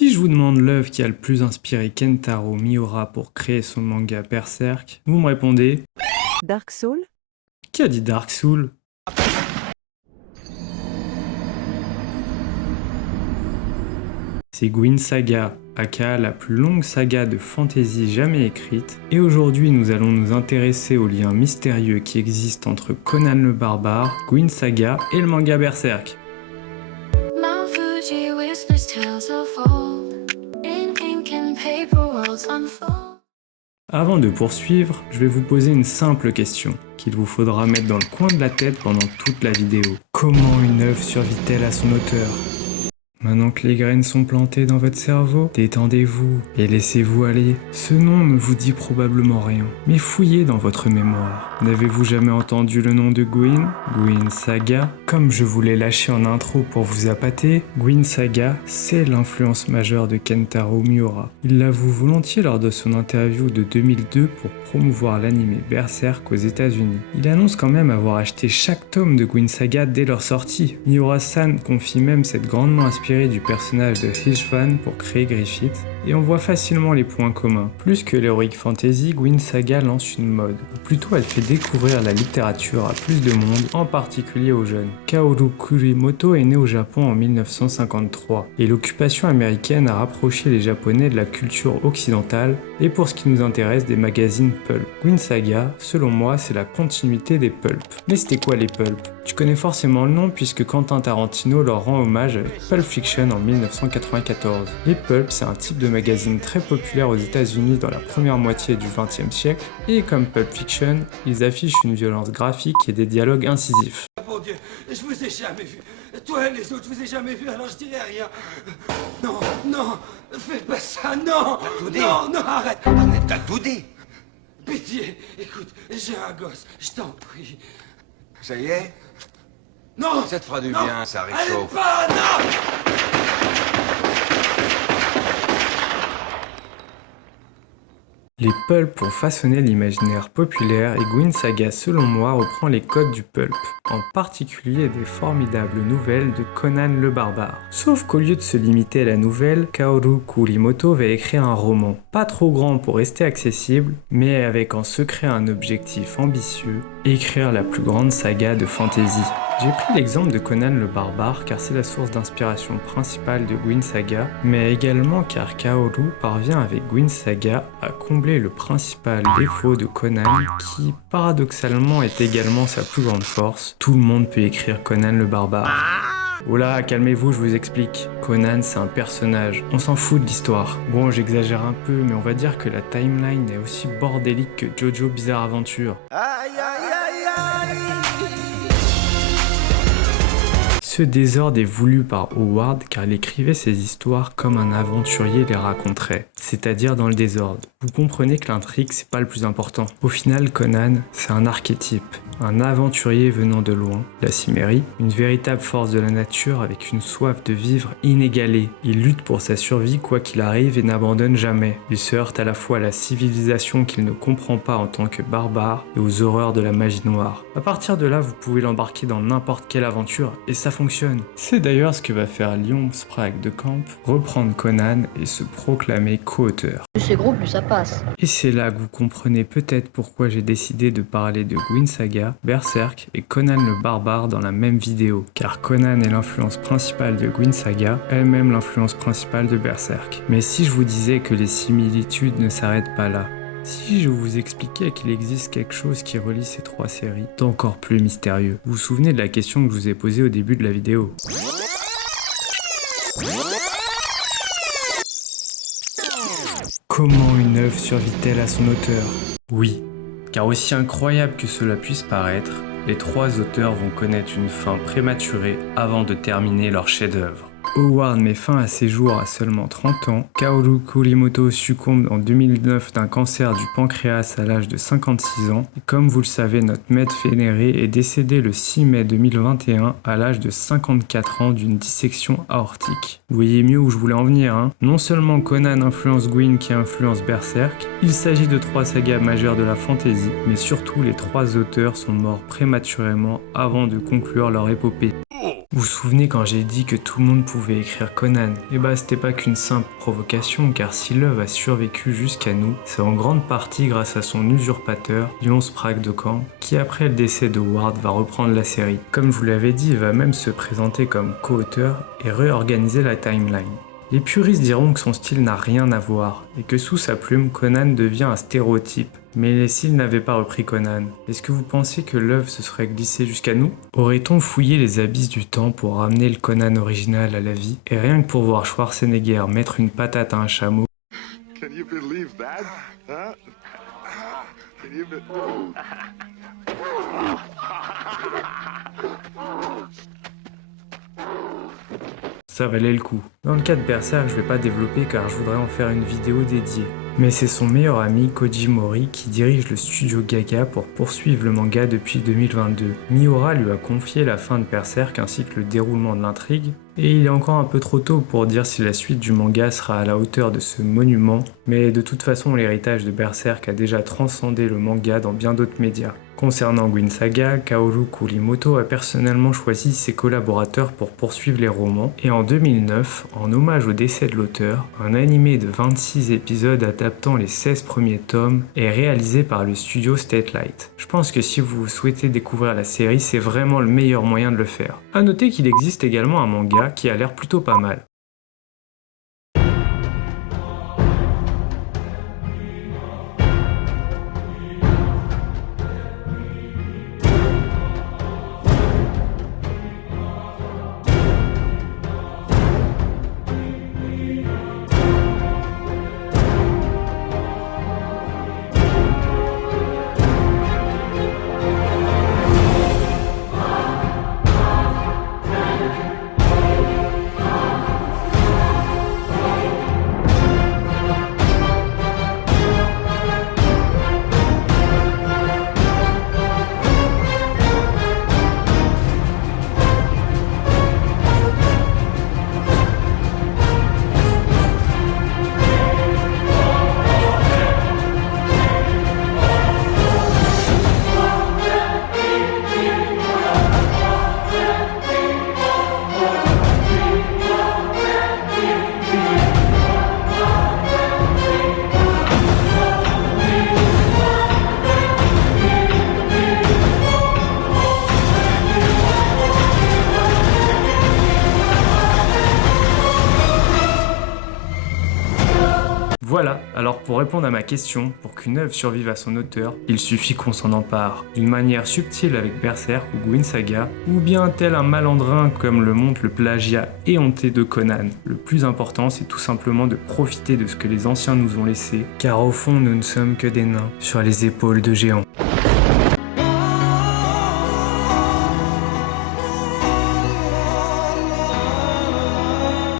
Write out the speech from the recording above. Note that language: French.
Si je vous demande l'œuvre qui a le plus inspiré Kentaro Miura pour créer son manga Berserk, vous me répondez Dark Soul? Qui a dit Dark Soul? C'est Gwyn Saga, aka la plus longue saga de fantasy jamais écrite, et aujourd'hui nous allons nous intéresser au lien mystérieux qui existe entre Conan le Barbare, Gwyn Saga et le manga Berserk. Mount Fuji whispers tales of old. In ink and paper worlds unfold. Avant de poursuivre, je vais vous poser une simple question, qu'il vous faudra mettre dans le coin de la tête pendant toute la vidéo. Comment une œuvre survit-elle à son auteur ? Maintenant que les graines sont plantées dans votre cerveau, détendez-vous et laissez-vous aller. Ce nom ne vous dit probablement rien, mais fouillez dans votre mémoire. N'avez-vous jamais entendu le nom de Gwyn? Gwyn Saga? Comme je vous l'ai lâché en intro pour vous appâter, Gwyn Saga, c'est l'influence majeure de Kentaro Miura. Il l'avoue volontiers lors de son interview de 2002 pour promouvoir l'anime Berserk aux États-Unis. Il annonce quand même avoir acheté chaque tome de Gwyn Saga dès leur sortie. Miura-san confie même s'être grandement inspiré du personnage de Hishvan pour créer Griffith, et on voit facilement les points communs. Plus que l'heroic fantasy, Gwyn Saga lance une mode, ou plutôt elle fait découvrir la littérature à plus de monde, en particulier aux jeunes. Kaoru Kurimoto est né au Japon en 1953, et l'occupation américaine a rapproché les Japonais de la culture occidentale, et pour ce qui nous intéresse, des magazines pulp. Gwyn Saga, selon moi, c'est la continuité des pulp. Mais c'était quoi les pulp? Tu connais forcément le nom puisque Quentin Tarantino leur rend hommage avec Pulp Fiction en 1994. Les pulp, c'est un type de magazine très populaire aux États-Unis dans la première moitié du XXe siècle, et comme Pulp Fiction, ils affichent une violence graphique et des dialogues incisifs. Mon Dieu, je vous ai jamais vu. Toi et les autres, je vous ai jamais vu, alors je dirai rien. Non, non, faites pas ça, non. Non, non, arrête. Arrête, t'as tout dit. Pitié, écoute, j'ai un gosse, je t'en prie. Ça y est? Non. Ça te fera du Non. bien, ça Allez réchauffe. pas, non. Les pulp ont façonné l'imaginaire populaire et Gwyn Saga, selon moi, reprend les codes du pulp, en particulier des formidables nouvelles de Conan le Barbare. Sauf qu'au lieu de se limiter à la nouvelle, Kaoru Kurimoto va écrire un roman, pas trop grand pour rester accessible, mais avec en secret un objectif ambitieux, écrire la plus grande saga de fantasy. J'ai pris l'exemple de Conan le Barbare car c'est la source d'inspiration principale de Gwyn Saga, mais également car Kaoru parvient avec Gwyn Saga à combler le principal défaut de Conan qui, paradoxalement, est également sa plus grande force. Tout le monde peut écrire Conan le Barbare. Oula, calmez-vous, je vous explique. Conan, c'est un personnage. On s'en fout de l'histoire. Bon, j'exagère un peu, mais on va dire que la timeline est aussi bordélique que Jojo Bizarre Adventure. Ce désordre est voulu par Howard car il écrivait ses histoires comme un aventurier les raconterait, c'est-à-dire dans le désordre. Vous comprenez que l'intrigue c'est pas le plus important. Au final, Conan, c'est un archétype, un aventurier venant de loin, la Cimmérie, une véritable force de la nature avec une soif de vivre inégalée. Il lutte pour sa survie quoi qu'il arrive et n'abandonne jamais. Il se heurte à la fois à la civilisation qu'il ne comprend pas en tant que barbare et aux horreurs de la magie noire. À partir de là, vous pouvez l'embarquer dans n'importe quelle aventure et ça fonctionne. C'est d'ailleurs ce que va faire Léon Sprague de Camp, reprendre Conan et se proclamer co-auteur. Plus c'est gros, plus ça passe. Et c'est là que vous comprenez peut-être pourquoi j'ai décidé de parler de Gwyn Saga, Berserk et Conan le Barbare dans la même vidéo, car Conan est l'influence principale de Gwyn Saga, elle-même l'influence principale de Berserk. Mais si je vous disais que les similitudes ne s'arrêtent pas là, si je vous expliquais qu'il existe quelque chose qui relie ces trois séries, c'est encore plus mystérieux. Vous vous souvenez de la question que je vous ai posée au début de la vidéo? Comment une œuvre survit-elle à son auteur? Oui, car aussi incroyable que cela puisse paraître, les trois auteurs vont connaître une fin prématurée avant de terminer leur chef-d'œuvre. Howard met fin à ses jours à seulement 30 ans, Kaoru Kurimoto succombe en 2009 d'un cancer du pancréas à l'âge de 56 ans, et comme vous le savez, notre maître vénéré est décédé le 6 mai 2021 à l'âge de 54 ans d'une dissection aortique. Vous voyez mieux où je voulais en venir, hein. Non seulement Conan influence Gwyn qui influence Berserk, il s'agit de trois sagas majeures de la fantasy, mais surtout les trois auteurs sont morts prématurément avant de conclure leur épopée. Vous vous souvenez quand j'ai dit que tout le monde pouvait écrire Conan? Eh bah c'était pas qu'une simple provocation, car si l'œuvre a survécu jusqu'à nous, c'est en grande partie grâce à son usurpateur, Léon Sprague de Camp, qui après le décès de Howard va reprendre la série. Comme je vous l'avais dit, il va même se présenter comme co-auteur et réorganiser la timeline. Les puristes diront que son style n'a rien à voir, et que sous sa plume, Conan devient un stéréotype. Mais s'il n'avait pas repris Conan, est-ce que vous pensez que l'œuvre se serait glissée jusqu'à nous? Aurait-on fouillé les abysses du temps pour ramener le Conan original à la vie? Et rien que pour voir Schwarzenegger mettre une patate à un chameau, Can you believe that? Huh? Can you ça valait le coup. Dans le cas de Berserk, je vais pas développer car je voudrais en faire une vidéo dédiée. Mais c'est son meilleur ami Koji Mori qui dirige le studio Gaga pour poursuivre le manga depuis 2022. Miura lui a confié la fin de Berserk ainsi que le déroulement de l'intrigue, et il est encore un peu trop tôt pour dire si la suite du manga sera à la hauteur de ce monument, mais de toute façon l'héritage de Berserk a déjà transcendé le manga dans bien d'autres médias. Concernant Gwyn Saga, Kaoru Kurimoto a personnellement choisi ses collaborateurs pour poursuivre les romans, et en 2009, en hommage au décès de l'auteur, un animé de 26 épisodes adaptant les 16 premiers tomes est réalisé par le studio Statelight. Je pense que si vous souhaitez découvrir la série, c'est vraiment le meilleur moyen de le faire. A noter qu'il existe également un manga qui a l'air plutôt pas mal. Voilà, alors pour répondre à ma question, pour qu'une œuvre survive à son auteur, il suffit qu'on s'en empare, d'une manière subtile avec Berserk ou Gwyn Saga, ou bien tel un malandrin comme le montre le plagiat éhonté de Conan. Le plus important, c'est tout simplement de profiter de ce que les anciens nous ont laissé, car au fond nous ne sommes que des nains sur les épaules de géants.